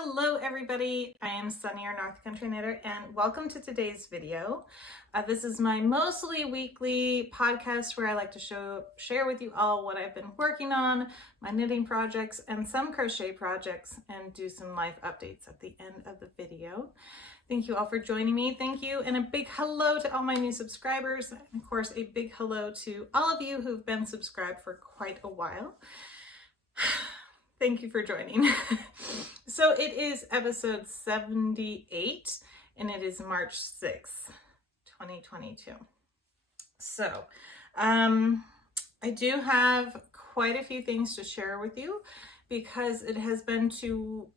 Hello everybody, I am Sunny, your North Country Knitter, and welcome to today's video. This is my mostly weekly podcast where I like to share with you all what I've been working on, my knitting projects and some crochet projects, and do some life updates at the end of the video. Thank you all for joining me. Thank you, and a big hello to all my new subscribers, and of course a big hello to all of you who've been subscribed for quite a while. Thank you for joining. So it is episode 78 and it is March 6th, 2022. So I do have quite a few things to share with you because it has been two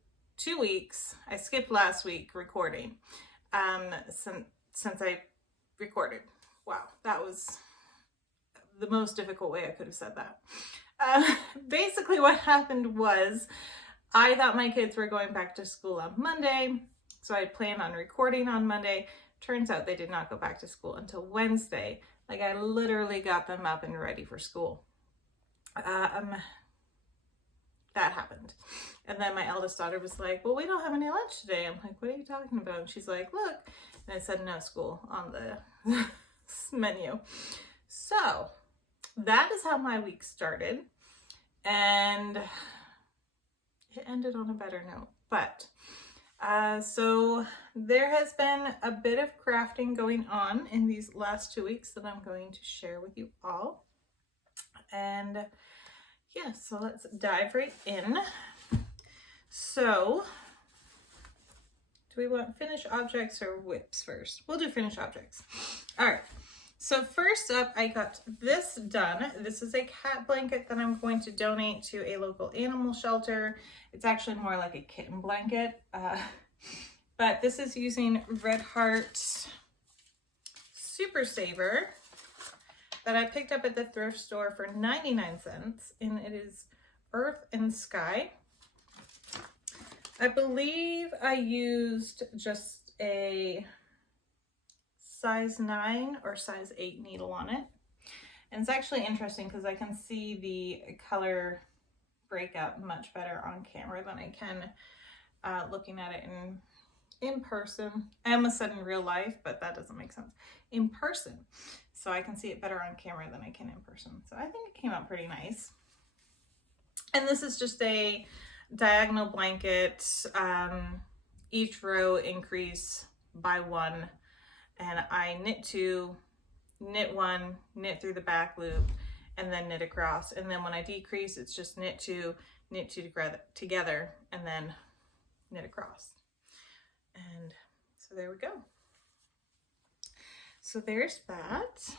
weeks. I skipped last week recording since I recorded. Wow, that was the most difficult way I could have said that. Basically what happened was I thought my kids were going back to school on Monday, so I planned on recording on Monday. Turns out they did not go back to school until Wednesday. Like, I literally got them up and ready for school. That happened. And then my eldest daughter was like, well, we don't have any lunch today. I'm like, what are you talking about? And she's like, look. And it said no school on the menu. So that is how my week started. And it ended on a better note. But so there has been a bit of crafting going on in these last 2 weeks that I'm going to share with you all. And yeah, so let's dive right in. So do we want finished objects or whips first? We'll do finished objects. All right. So first up, I got this done. This is a cat blanket that I'm going to donate to a local animal shelter. It's actually more like a kitten blanket, but this is using Red Heart Super Saver that I picked up at the thrift store for 99 cents, and it is Earth and Sky. I believe I used just a size 9 or size 8 needle on it. And it's actually interesting because I can see the color breakout much better on camera than I can looking at it in person. I almost said in real life, but that doesn't make sense. In person. So I can see it better on camera than I can in person. So I think it came out pretty nice. And this is just a diagonal blanket. Each row increase by 1. And I knit 2, knit 1, knit through the back loop, and then knit across. And then when I decrease, it's just knit 2 together, and then knit across. And so there we go. So there's that.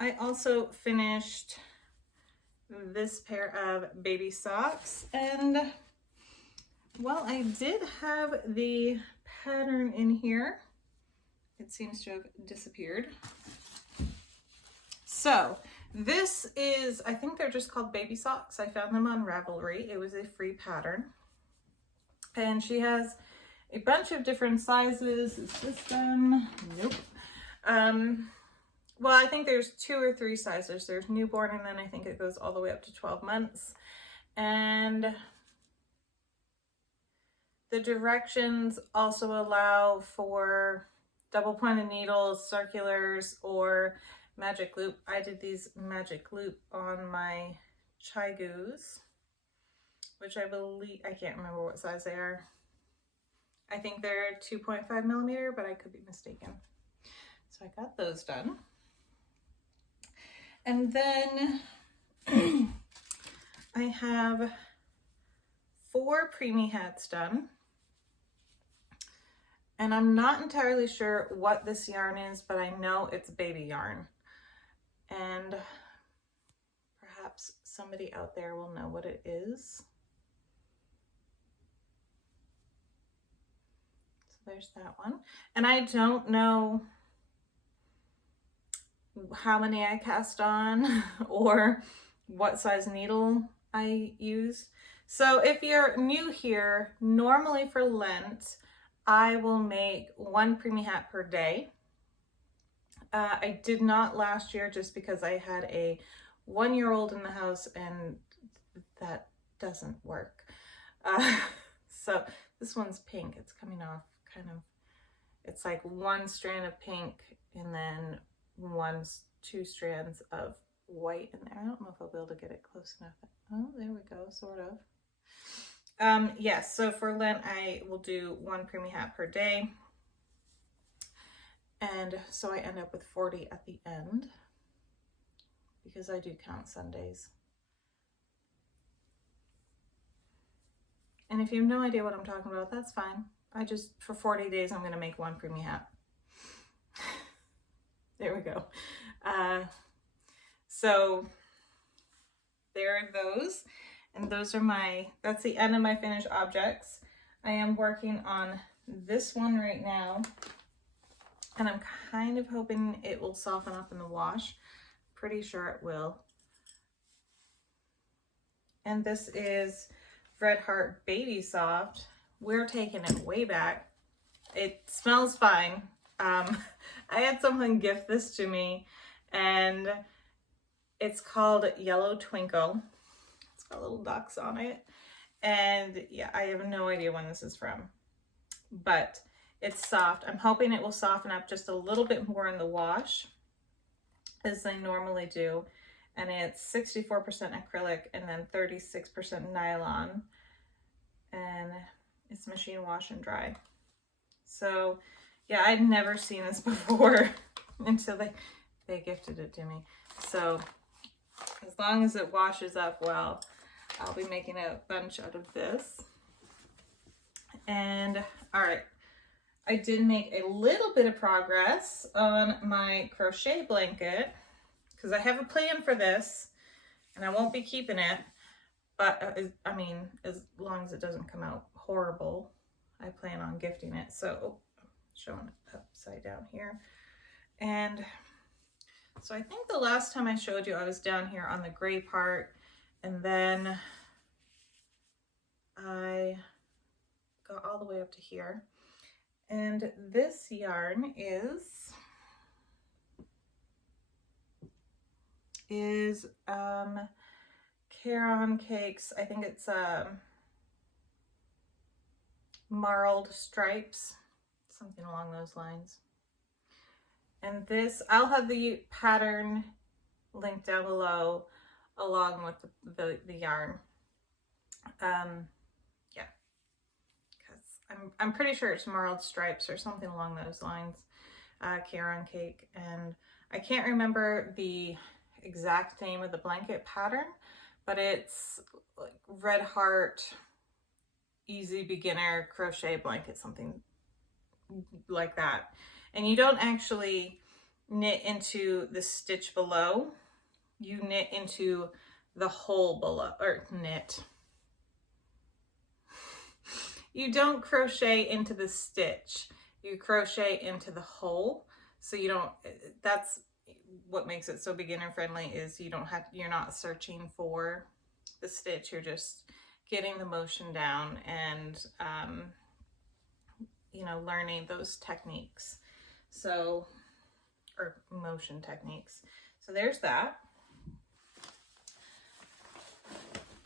I also finished this pair of baby socks, and well, I did have the pattern in here. It seems to have disappeared. So this is, I think they're just called baby socks. I found them on Ravelry. It was a free pattern. And she has a bunch of different sizes. Is this them? Nope. Well, I think there's 2 or 3 sizes. There's newborn, and then I think it goes all the way up to 12 months. And the directions also allow for double pointed needles, circulars, or magic loop. I did these magic loop on my Chai Goos, which I believe, I can't remember what size they are. I think they're 2.5 millimeter, but I could be mistaken. So I got those done. And then I have 4 preemie hats done. And I'm not entirely sure what this yarn is, but I know it's baby yarn. And perhaps somebody out there will know what it is. So there's that one. And I don't know how many I cast on or what size needle I use. So if you're new here, normally for Lent, I will make 1 preemie hat per day. I did not last year just because I had a 1-year-old in the house and that doesn't work. So this one's pink. It's coming off kind of, it's like one strand of pink and then two strands of white in there. I don't know if I'll be able to get it close enough. Oh, there we go, sort of. Yes, so for Lent, I will do 1 preemie hat per day. And so I end up with 40 at the end because I do count Sundays. And if you have no idea what I'm talking about, that's fine. For 40 days, I'm going to make 1 preemie hat. There we go. So there are those. And those are that's the end of my finished objects. I am working on this one right now. And I'm kind of hoping it will soften up in the wash. Pretty sure it will. And this is Red Heart Baby Soft. We're taking it way back. It smells fine. I had someone gift this to me, and it's called Yellow Twinkle. It's got little ducks on it. And yeah, I have no idea when this is from, but it's soft. I'm hoping it will soften up just a little bit more in the wash as they normally do. And it's 64% acrylic and then 36% nylon. And it's machine wash and dry. So yeah, I'd never seen this before until they gifted it to me. So as long as it washes up well, I'll be making a bunch out of this. And all right. I did make a little bit of progress on my crochet blanket because I have a plan for this and I won't be keeping it, but I mean, as long as it doesn't come out horrible, I plan on gifting it. So I'm showing it upside down here. And so I think the last time I showed you, I was down here on the gray part, and then I got all the way up to here. And this yarn is Caron Cakes. I think it's marled stripes, something along those lines. And this, I'll have the pattern linked down below along with the yarn. Yeah, because I'm pretty sure it's marled stripes or something along those lines. Caron Cake, and I can't remember the exact name of the blanket pattern, but it's like Red Heart Easy Beginner Crochet Blanket, something like that. And you don't actually knit into the stitch below, you knit into the hole below, or knit. You don't crochet into the stitch, you crochet into the hole. So you don't, that's what makes it so beginner friendly, is you're not searching for the stitch, you're just getting the motion down and you know, learning those techniques. So, or motion techniques. So there's that.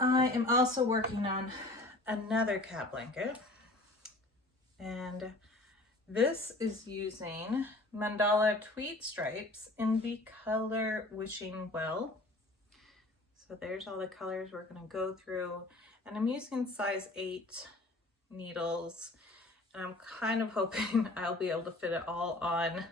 I am also working on another cat blanket, and this is using mandala tweed stripes in the color Wishing Well. So there's all the colors we're going to go through, and I'm using size 8 needles, and I'm kind of hoping I'll be able to fit it all on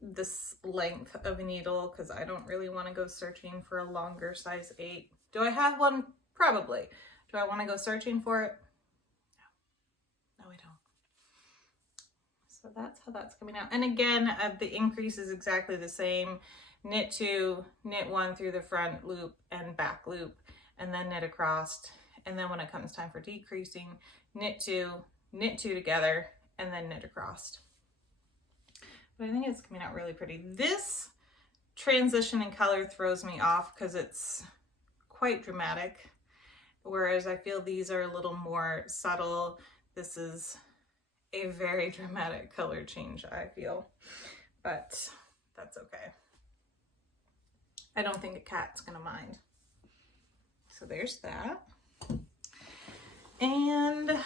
this length of a needle, because I don't really want to go searching for a longer size 8. Do I have one? Probably. Do I want to go searching for it? No, I don't. So that's how that's coming out. And again, the increase is exactly the same. Knit 2, knit 1 through the front loop and back loop, and then knit across. And then when it comes time for decreasing, knit 2 together, and then knit across. But I think it's coming out really pretty. This transition in color throws me off because it's quite dramatic, whereas I feel these are a little more subtle. This is a very dramatic color change, I feel, but that's okay. I don't think a cat's gonna mind. So there's that. And I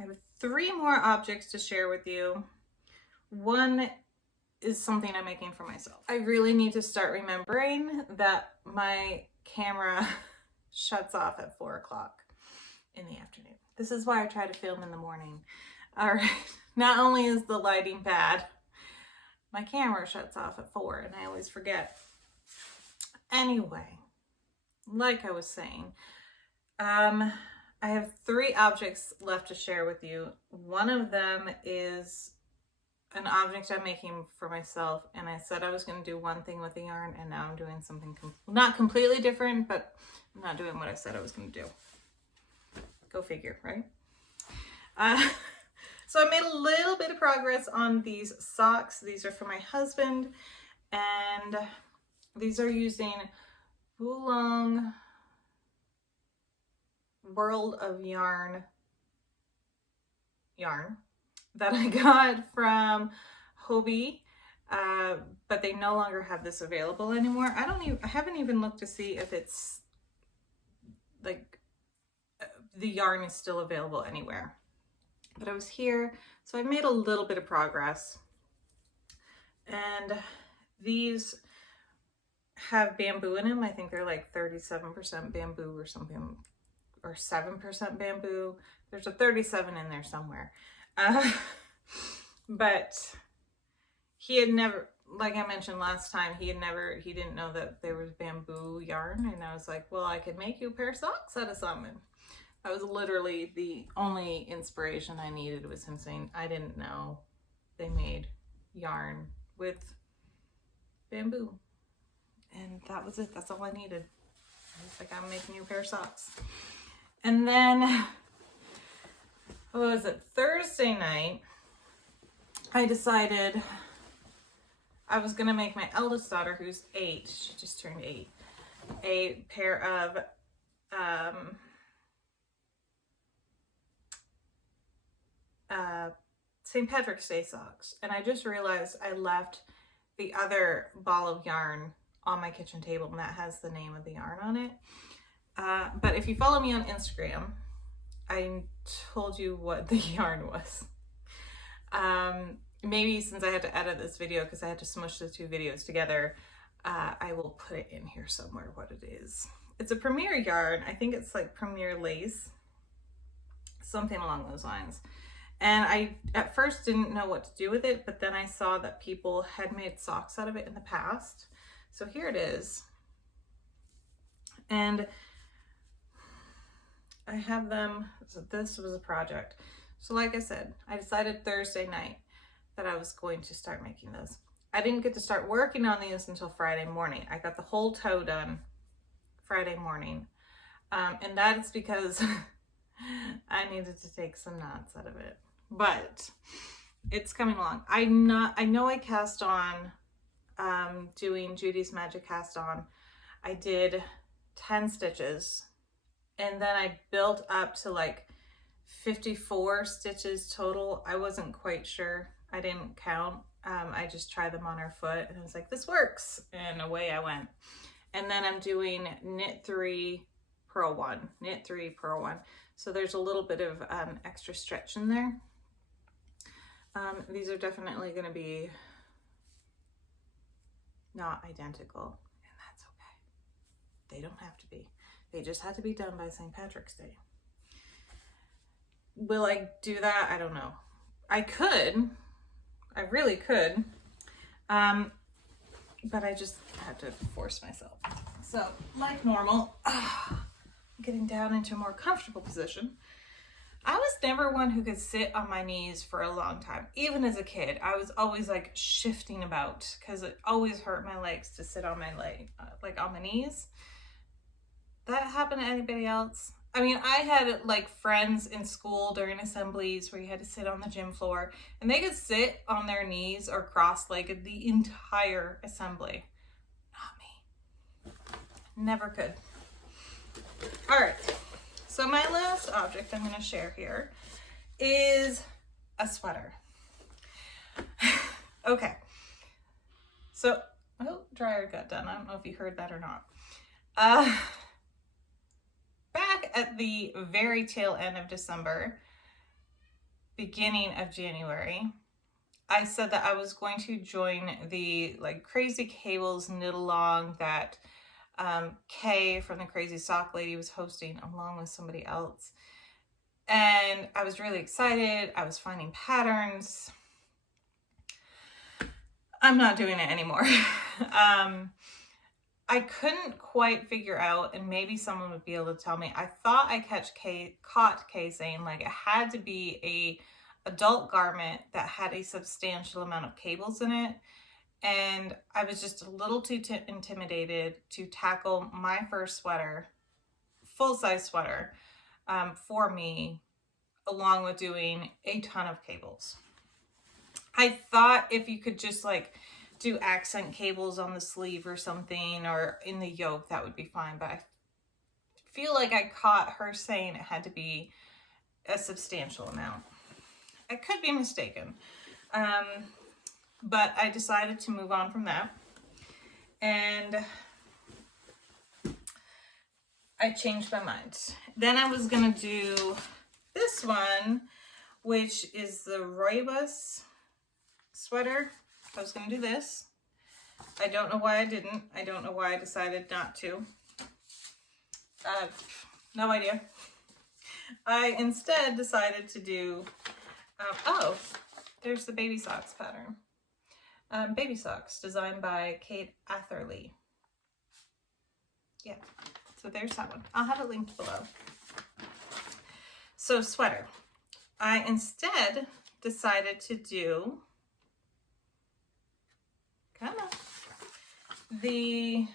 have 3 more objects to share with you. One is something I'm making for myself. I really need to start remembering that my camera shuts off at 4 o'clock in the afternoon. This is why I try to film in the morning. All right, not only is the lighting bad, my camera shuts off at 4 and I always forget. Anyway, like I was saying, I have 3 objects left to share with you. One of them is an object I'm making for myself, and I said I was going to do one thing with the yarn, and now I'm doing something not completely different, but I'm not doing what I said I was going to do. Go figure, right? So I made a little bit of progress on these socks. These are for my husband, and these are using Wulong World of Yarn that I got from Hobbii, but they no longer have this available anymore. I haven't even looked to see if it's like the yarn is still available anywhere. But I was here, so I've made a little bit of progress. And these have bamboo in them. I think they're like 37% bamboo or something, or 7% bamboo. There's a 37 in there somewhere. But he had never, like I mentioned last time, he didn't know that there was bamboo yarn. And I was like, well, I could make you a pair of socks out of something. That was literally the only inspiration I needed, was him saying, I didn't know they made yarn with bamboo. And that was it. That's all I needed. I was like, I'm making you a pair of socks. And then, what was it? Thursday night, I decided I was going to make my eldest daughter, who's 8, she just turned 8, a pair of St. Patrick's Day socks. And I just realized I left the other ball of yarn on my kitchen table, and that has the name of the yarn on it. But if you follow me on Instagram, I told you what the yarn was. Maybe since I had to edit this video because I had to smush the 2 videos together, I will put it in here somewhere what it is. It's a Premier yarn. I think it's like Premier lace, something along those lines. And I at first didn't know what to do with it, but then I saw that people had made socks out of it in the past. So here it is. And I have them, so this was a project. So like I said, I decided Thursday night that I was going to start making those. I didn't get to start working on these until Friday morning. I got the whole toe done Friday morning. And that is because I needed to take some knots out of it. But it's coming along. I know I cast on, doing Judy's Magic Cast On. I did 10 stitches. And then I built up to like 54 stitches total. I wasn't quite sure. I didn't count. I just tried them on her foot and I was like, this works. And away I went. And then I'm doing knit 3, purl 1, knit 3, purl 1. So there's a little bit of extra stretch in there. These are definitely going to be not identical, and that's okay. They don't have to be. They just had to be done by St. Patrick's Day. Will I do that? I don't know. I could. I really could. But I just had to force myself. So, like normal, getting down into a more comfortable position. I was never one who could sit on my knees for a long time. Even as a kid, I was always like shifting about because it always hurt my legs to sit on my leg, like on my knees. That happened to anybody else? I mean, I had like friends in school during assemblies where you had to sit on the gym floor and they could sit on their knees or cross-legged the entire assembly. Not me. Never could. All right. So my last object I'm going to share here is a sweater. Okay. So, oh, dryer got done. I don't know if you heard that or not. Back at the very tail end of December, beginning of January, I said that I was going to join the like Crazy Cables knit along that Kay from the Crazy Sock Lady was hosting along with somebody else. And I was really excited. I was finding patterns. I'm not doing it anymore. I couldn't quite figure out, and maybe someone would be able to tell me. I thought I caught Kay saying like it had to be a adult garment that had a substantial amount of cables in it. And I was just a little too intimidated to tackle my first sweater, full-size sweater, for me, along with doing a ton of cables. I thought if you could just like do accent cables on the sleeve or something, or in the yoke, that would be fine. But I feel like I caught her saying it had to be a substantial amount. I could be mistaken. But I decided to move on from that. And I changed my mind. Then I was going to do this one, which is the Rooibos sweater. I was going to do this. I don't know why I didn't. I don't know why I decided not to. No idea. I instead decided to do, oh, there's the baby socks pattern. Baby socks designed by Kate Atherley. Yeah, so there's that one. I'll have it linked below. So sweater. I instead decided to do the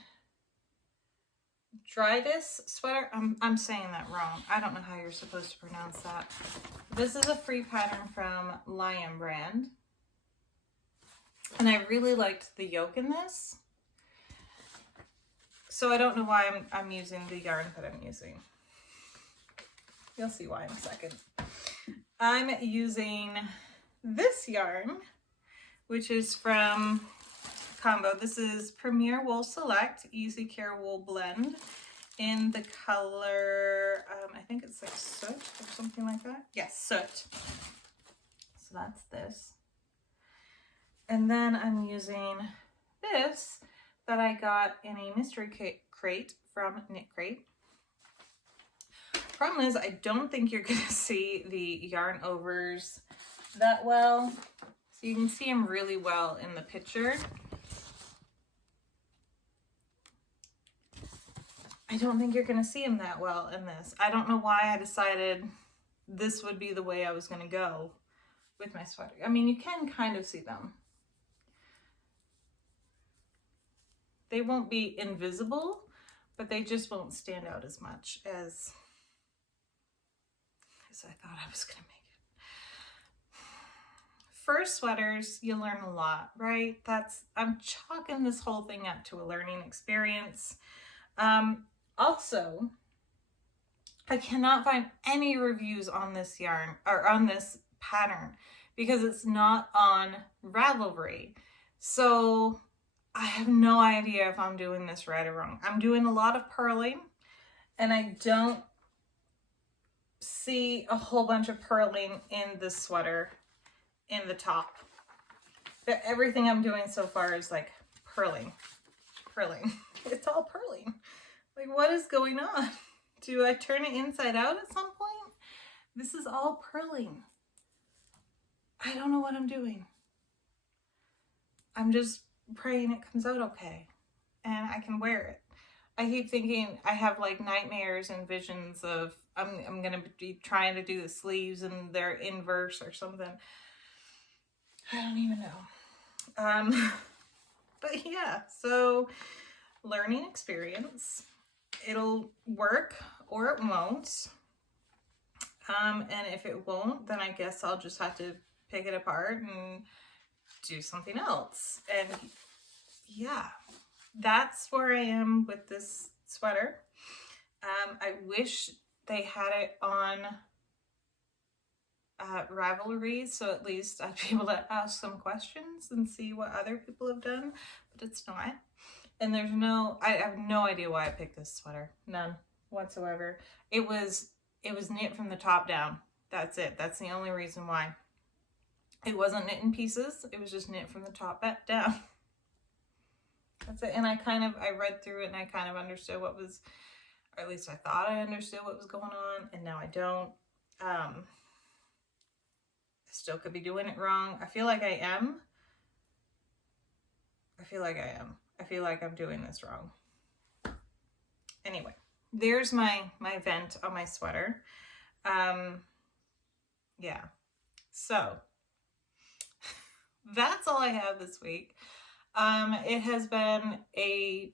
Dryades sweater. I'm saying that wrong. I don't know how you're supposed to pronounce that. This is a free pattern from Lion brand. And I really liked the yoke in this. So I don't know why I'm using the yarn that I'm using. You'll see why in a second. I'm using this yarn, which is from Combo. This is Premier Wool Select Easy Care Wool Blend in the color, I think it's like soot or something like that. Yes, soot. So that's this. And then I'm using this that I got in a mystery crate from Knit Crate. Problem is, I don't think you're going to see the yarn overs that well. So you can see them really well in the picture. I don't think you're going to see them that well in this. I don't know why I decided this would be the way I was going to go with my sweater. I mean, you can kind of see them. They won't be invisible, but they just won't stand out as much as I thought I was going to make it. First sweaters, you learn a lot, right? I'm chalking this whole thing up to a learning experience. Also, I cannot find any reviews on this yarn or on this pattern because it's not on Ravelry. So I have no idea if I'm doing this right or wrong. I'm doing a lot of purling and I don't see a whole bunch of purling in this sweater in the top. But everything I'm doing so far is like purling. It's all purling. Like, what is going on? Do I turn it inside out at some point? This is all purling. I don't know what I'm doing. I'm just praying it comes out okay and I can wear it. I keep thinking I have like nightmares and visions of I'm gonna be trying to do the sleeves and they're inverse or something. I don't even know. But yeah, so learning experience. It'll work or it won't. And if it won't, then I guess I'll just have to pick it apart and do something else. And yeah, that's where I am with this sweater. I wish they had it on Ravelry, so at least I'd be able to ask some questions and see what other people have done, but it's not. And I have no idea why I picked this sweater. None. whatsoever. It was knit from the top down. That's it. That's the only reason why. It wasn't knit in pieces. It was just knit from the top down. That's it. And I read through it and I kind of understood what was, or at least I thought I understood what was going on, and now I don't. I still could be doing it wrong. I feel like I am. I feel like I'm doing this wrong. Anyway, there's my vent on my sweater. Yeah. So that's all I have this week. It has been a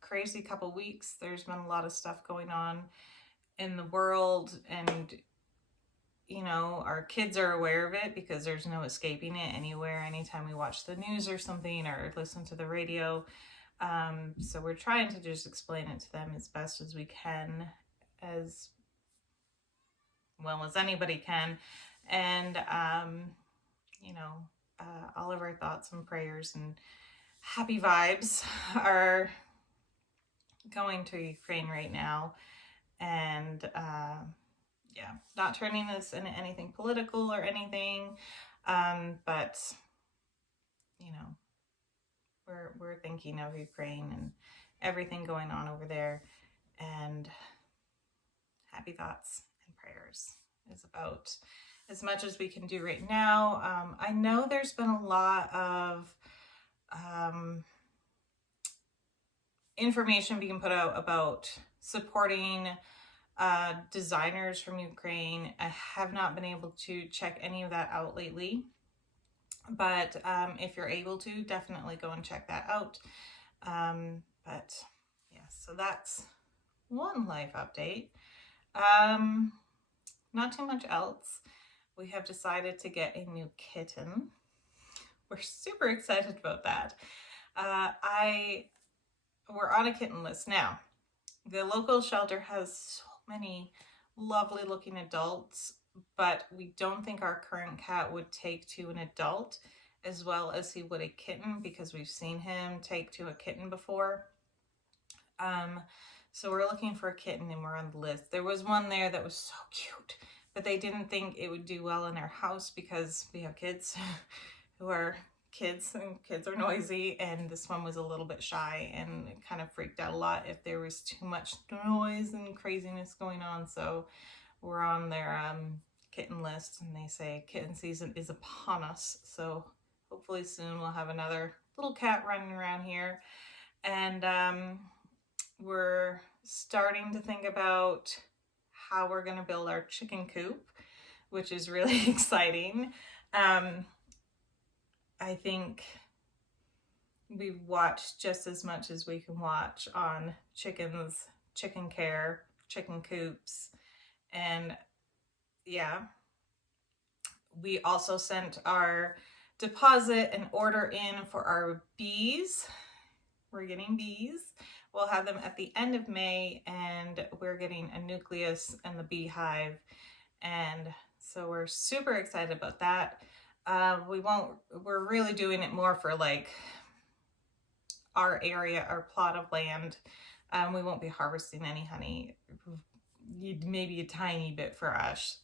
crazy couple weeks. There's been a lot of stuff going on in the world, and you know, our kids are aware of it because there's no escaping it anywhere anytime we watch the news or something or listen to the radio. So we're trying to just explain it to them as best as we can, as well as anybody can. And, you know, all of our thoughts and prayers and happy vibes are going to Ukraine right now. And, yeah, not turning this into anything political or anything, but, you know, we're thinking of Ukraine and everything going on over there, and happy thoughts and prayers is about as much as we can do right now. I know there's been a lot of information being put out about supporting designers from Ukraine. I have not been able to check any of that out lately, but if you're able to, definitely go and check that out. But yeah, so that's one life update. Not too much else. We have decided to get a new kitten. We're super excited about that. We're on a kitten list now. The local shelter has so many lovely looking adults, but we don't think our current cat would take to an adult as well as he would a kitten, because we've seen him take to a kitten before. So we're looking for a kitten and we're on the list. There was one there that was so cute, but they didn't think it would do well in our house because we have kids who are kids, and kids are noisy, and this one was a little bit shy and it kind of freaked out a lot if there was too much noise and craziness going on. So we're on their kitten list, and they say kitten season is upon us. So hopefully soon we'll have another little cat running around here. And we're starting to think about how we're going to build our chicken coop, which is really exciting. I think we've watched just as much as we can watch on chickens, chicken care, chicken coops, and yeah. We also sent our deposit and order in for our bees. We're getting bees. We'll have them at the end of May, and we're getting a nucleus and the beehive. And so we're super excited about that. We're really doing it more for like our area, our plot of land. We won't be harvesting any honey, maybe a tiny bit for us.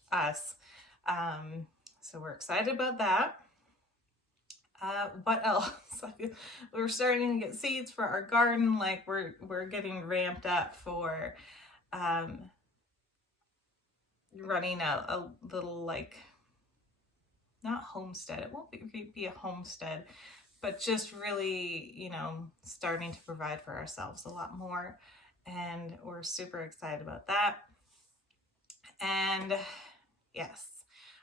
So we're excited about that. What else? We're starting to get seeds for our garden. Like we're getting ramped up for running a little, like, not homestead. It won't be a homestead, but just really, you know, starting to provide for ourselves a lot more. And we're super excited about that. And yes,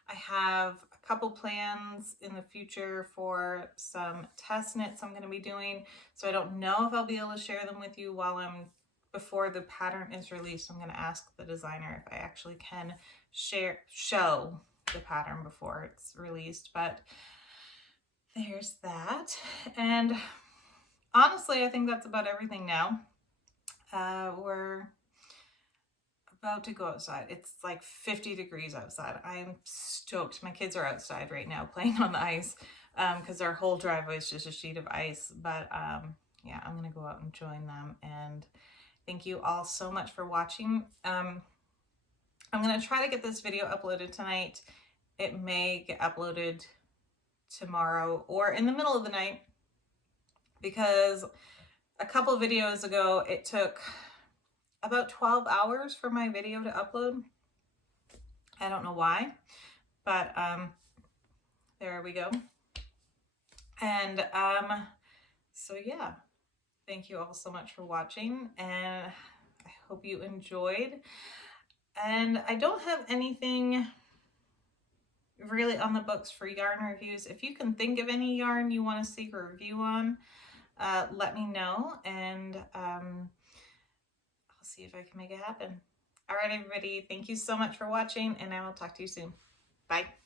I have a couple plans in the future for some test knits I'm going to be doing. So I don't know if I'll be able to share them with you before the pattern is released. I'm going to ask the designer if I actually can show the pattern before it's released, but there's that. And honestly, I think that's about everything now. We're about to go outside. It's like 50 degrees outside. I'm stoked. My kids are outside right now playing on the ice because our whole driveway is just a sheet of ice. But yeah, I'm gonna go out and join them and Thank you all so much for watching. I'm going to try to get this video uploaded tonight. It may get uploaded tomorrow or in the middle of the night, because a couple videos ago it took about 12 hours for my video to upload. I don't know why, but there we go. And so yeah, thank you all so much for watching, and I hope you enjoyed. And I don't have anything really on the books for yarn reviews. If you can think of any yarn you want to see a review on, let me know, and I'll see if I can make it happen. All right, everybody, thank you so much for watching, and I will talk to you soon. Bye.